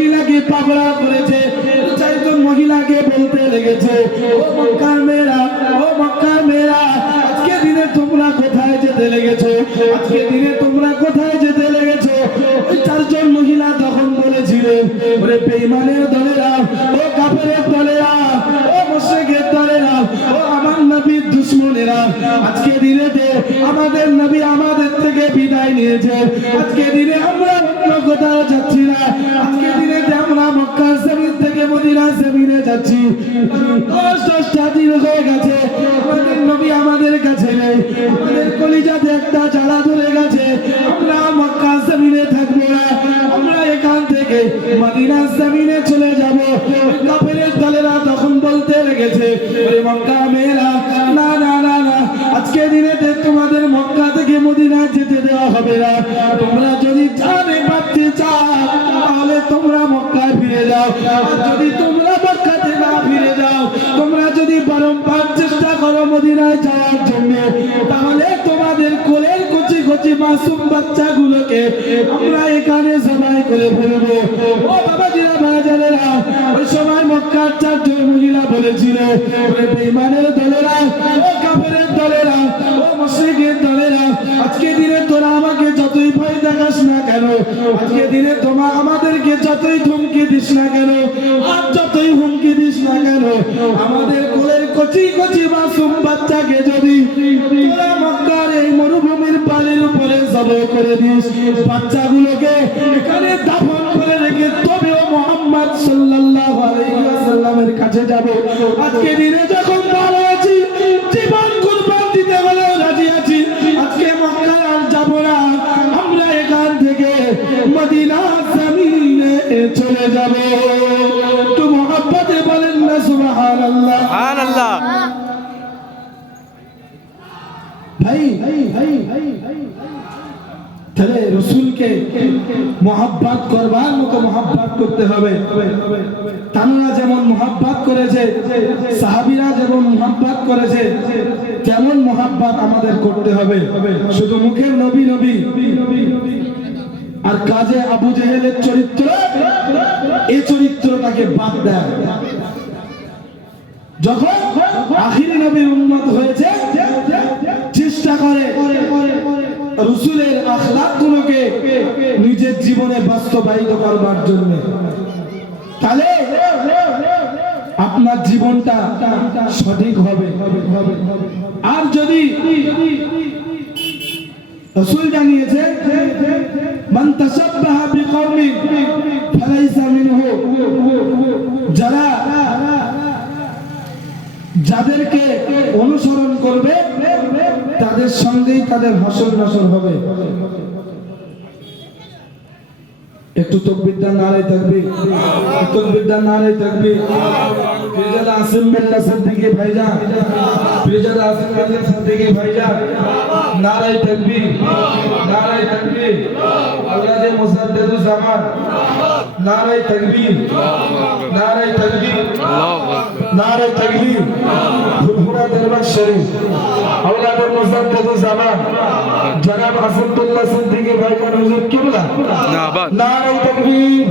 মহিলাকে পাগলা করেছে, দু চারজন মহিলাকে বলতে লেগেছে, ও মক্কার মেয়েরা, ও মক্কার মেয়েরা, আজকে দিনে তোমরা কোথায় যেতে লেগেছো? আজকে দিনে তোমরা কোথায় যেতে লেগেছো? ওই চারজন মহিলা তখন বলেছিলেন, ওরে বেঈমানের দলেরা, ও কাফেরের দলেরা, ও মুশরিকের দলেরা, ও আমার নবীর দুশমনেরা, আজকে দিনেতে আমাদের নবী আমাদের থেকে বিদায় নিয়েছে। আজকে দিনে আমরা অন্য কোথাও যাচ্ছি না। আজকে দিনেতে আমরা মক্কার জমিন থেকে মদিনার জমিনে যাচ্ছি। 10টা দিন হয়ে গেছে, আমাদের নবী আমাদের কাছে নেই। আমাদের কলিজাতে একটা জ্বালা ধরে গেছে। আমরা মক্কার জমিনে থাকবো না, আমরা এখান থেকে মদিনার জমিনে চলে যাব। কাফেরের দলেরা তখন বলতে লেগেছে, ওরে মক্কা মেয়েরা, না না না না, আজকে দিনেতে তোমাদের মক্কা থেকে মদিনা যেতে দেওয়া হবে না। তোমরা যদি জানে বাঁচতে চাও তাহলে তোমরা মক্কায় ফিরে যাও। আর যদি তোমরা মক্কাতে না ফিরে যাও, তোমরা যদি বারংবার চেষ্টা করো মদিনায় যাওয়ার জন্য, তাহলে তোমাদের কোলের কচি কচি মাসুম বাচ্চাগুলোকে আমরা এখানে জবাই করে ফেলবো। ও বাবাজিরা, ভাইজানেরা, ওই সময় মক্কার চারজন মহিলা বলেছিল, ওরে বেঈমানের দলেরা, ও কাফেরের দলেরা, ও মুশরিকের দলেরা, আজকে দিনে তোরা আমাকে যতই ভয় দেখাস না কেন, আজকে দিনে তোমরা আমাদেরকে যতই ধমকি দিস না কেন, আর যতই হুমকি দিস না কেন, আমাদের কোলের কচি কচি মাসুম বাচ্চাকে যদি তোরা মক্কার এই মরুভূমির বালির উপরে জবাই করে দিস, বাচ্চাগুলোকে এখানে দাফন করে রেখে তবেও মুহাম্মদ সাল্লাল্লাহু আলাইহি ওয়াসাল্লামের কাছে যাব। আজকে দিনে যখন ভালো আছি, জীবন কুরবান দিতে হলেও রাজি আছি। আজকে মক্কা আর যাব না, আমরা এখান থেকে মদিনা জমিনে চলে যাব। তো মুহাব্বতে বলেন না সুবহানাল্লাহ, সুবহানাল্লাহ। ভাই ভাই ভাই ভাই ভাই, তাহলে রসুলকে মহাব্বত করবার মতো মহাব্বত করতে হবে। তারা যেমন মহাব্বত করেছে, সাহাবীরা যেমন মহাব্বত করেছে, তেমন মহাব্বত আমাদের করতে হবে। শুধু মুখের নবী নবী আর কাজে আবু জেহেলের চরিত্র, এই চরিত্রটাকে বাদ দেয়। যখন আখিরি নবীর উম্মত হয়েছে, চেষ্টা করে রসুলের আখলাকগুলোকে নিজের জীবনে বাস্তবায়িত করবার জন্য, তাহলে আপনার জীবনটা সঠিক হবে। আর যদি রসুল জানিয়েছে, মান তাশাব্বাহা বিকওমিন ফালাইসা মিনহু, যারা যাদেরকে অনুসরণ করবে তাদের সঙ্গেই তাদের হাসর নাসর হবে। একটু তাকবীর দান, নারায়ে তাকবীর, তাকবীর দান, নারায়ে তাকবীর। ফিরজাদা আসিম বিল্লাহ সিদ্দিকী ভাইজান, ফিরজাদা আসিম বিল্লাহ সিদ্দিকী ভাইজান, নারায়ে তাকবীর, নারায়ে তাকবীর। আওলাদে মুসাদ্দিদুজ জামান, নারায়ে তাকবীর, নারায়ে তাকবীর, নারায়ে তাকবীর। ফুরফুরা দরবার শরীফ, আওলাদে মুসাদ্দিদুজ জামান জনাব আসাদুল্লাহ সিদ্দিকী ভাইজান হুজুর কিবলা, নারায়ে তাকবীর,